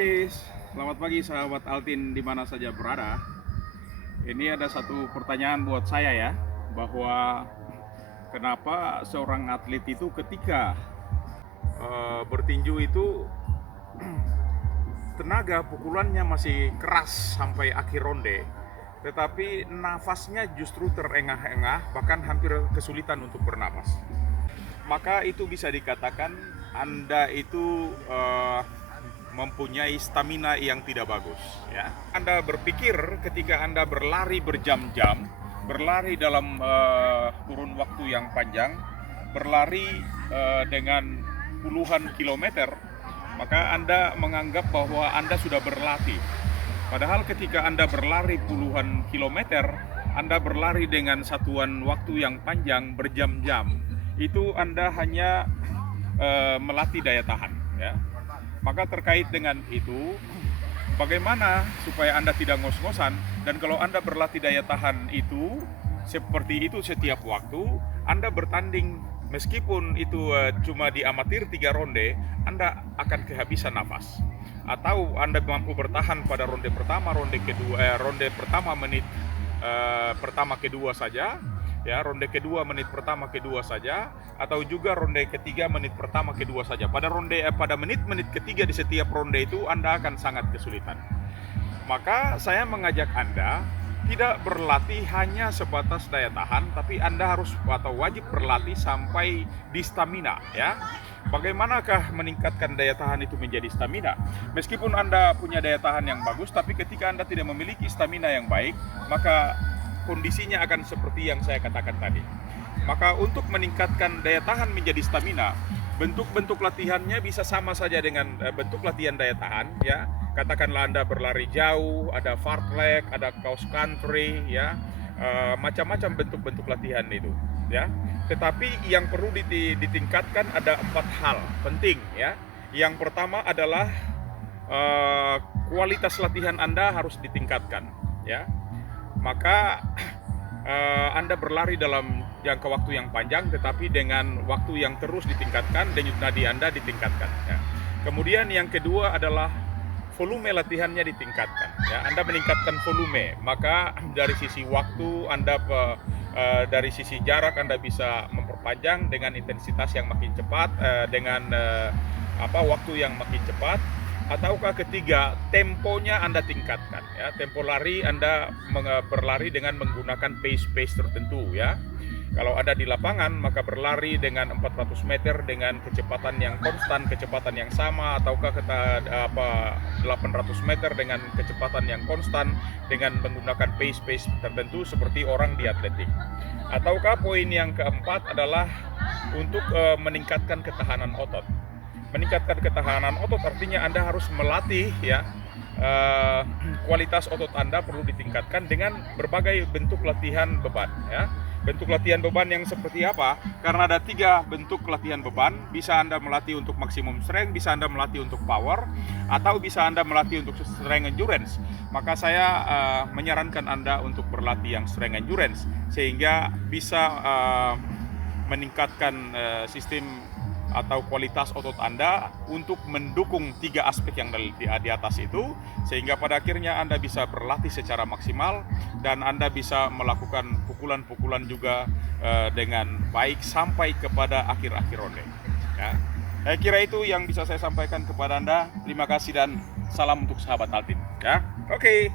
Oke, selamat pagi sahabat Altin di mana saja berada. Ini ada satu pertanyaan buat saya ya, bahwa kenapa seorang atlet itu ketika bertinju itu tenaga pukulannya masih keras sampai akhir ronde, tetapi nafasnya justru terengah-engah, bahkan hampir kesulitan untuk bernapas. Maka itu bisa dikatakan Anda itu mempunyai stamina yang tidak bagus ya. Anda berpikir ketika Anda berlari berjam-jam, berlari dalam kurun waktu yang panjang, berlari dengan puluhan kilometer, maka Anda menganggap bahwa Anda sudah berlatih. Padahal ketika Anda berlari puluhan kilometer, Anda berlari dengan satuan waktu yang panjang berjam-jam, itu Anda hanya melatih daya tahan ya. Maka terkait dengan itu, bagaimana supaya Anda tidak ngos-ngosan, dan kalau Anda berlatih daya tahan itu seperti itu setiap waktu, Anda bertanding meskipun itu cuma di amatir 3 ronde, Anda akan kehabisan nafas. Atau Anda mampu bertahan pada ronde pertama, ronde kedua, ronde pertama menit pertama kedua saja, ya, ronde kedua menit pertama kedua saja, atau juga ronde ketiga menit pertama kedua saja. Pada menit-menit ketiga di setiap ronde itu Anda akan sangat kesulitan. Maka saya mengajak Anda tidak berlatih hanya sebatas daya tahan, tapi Anda harus atau wajib berlatih sampai di stamina ya. Bagaimanakah meningkatkan daya tahan itu menjadi stamina? Meskipun Anda punya daya tahan yang bagus, tapi ketika Anda tidak memiliki stamina yang baik, maka kondisinya akan seperti yang saya katakan tadi. Maka untuk meningkatkan daya tahan menjadi stamina, bentuk-bentuk latihannya bisa sama saja dengan bentuk latihan daya tahan ya. Katakanlah Anda berlari jauh, ada fartlek, ada cross country ya, macam-macam bentuk-bentuk latihan itu ya. Tetapi yang perlu ditingkatkan ada 4 hal penting ya. Yang pertama adalah kualitas latihan Anda harus ditingkatkan ya. Maka Anda berlari dalam jangka waktu yang panjang, tetapi dengan waktu yang terus ditingkatkan, denyut nadi Anda ditingkatkan ya. Kemudian yang kedua adalah volume latihannya ditingkatkan ya. Anda meningkatkan volume, maka dari sisi waktu Anda dari sisi jarak Anda bisa memperpanjang dengan intensitas yang makin cepat, dengan waktu yang makin cepat. Ataukah ketiga, temponya Anda tingkatkan ya. Tempo lari Anda berlari dengan menggunakan pace tertentu ya. Kalau ada di lapangan, maka berlari dengan 400 meter dengan kecepatan yang konstan, kecepatan yang sama, ataukah 800 meter dengan kecepatan yang konstan dengan menggunakan pace tertentu seperti orang di atletik. Ataukah poin yang keempat adalah untuk meningkatkan ketahanan otot. Meningkatkan ketahanan otot artinya Anda harus melatih ya, kualitas otot Anda perlu ditingkatkan dengan berbagai bentuk latihan beban ya. Bentuk latihan beban yang seperti apa? Karena ada 3 bentuk latihan beban. Bisa Anda melatih untuk maksimum strength, bisa Anda melatih untuk power, atau bisa Anda melatih untuk strength endurance. Maka saya menyarankan Anda untuk berlatih yang strength endurance, sehingga bisa meningkatkan sistem atau kualitas otot Anda untuk mendukung 3 aspek yang di atas itu, sehingga pada akhirnya Anda bisa berlatih secara maksimal dan Anda bisa melakukan pukulan-pukulan juga dengan baik sampai kepada akhir-akhir ronde ya. Saya kira itu yang bisa saya sampaikan kepada Anda. Terima kasih dan salam untuk sahabat Altin ya. Oke.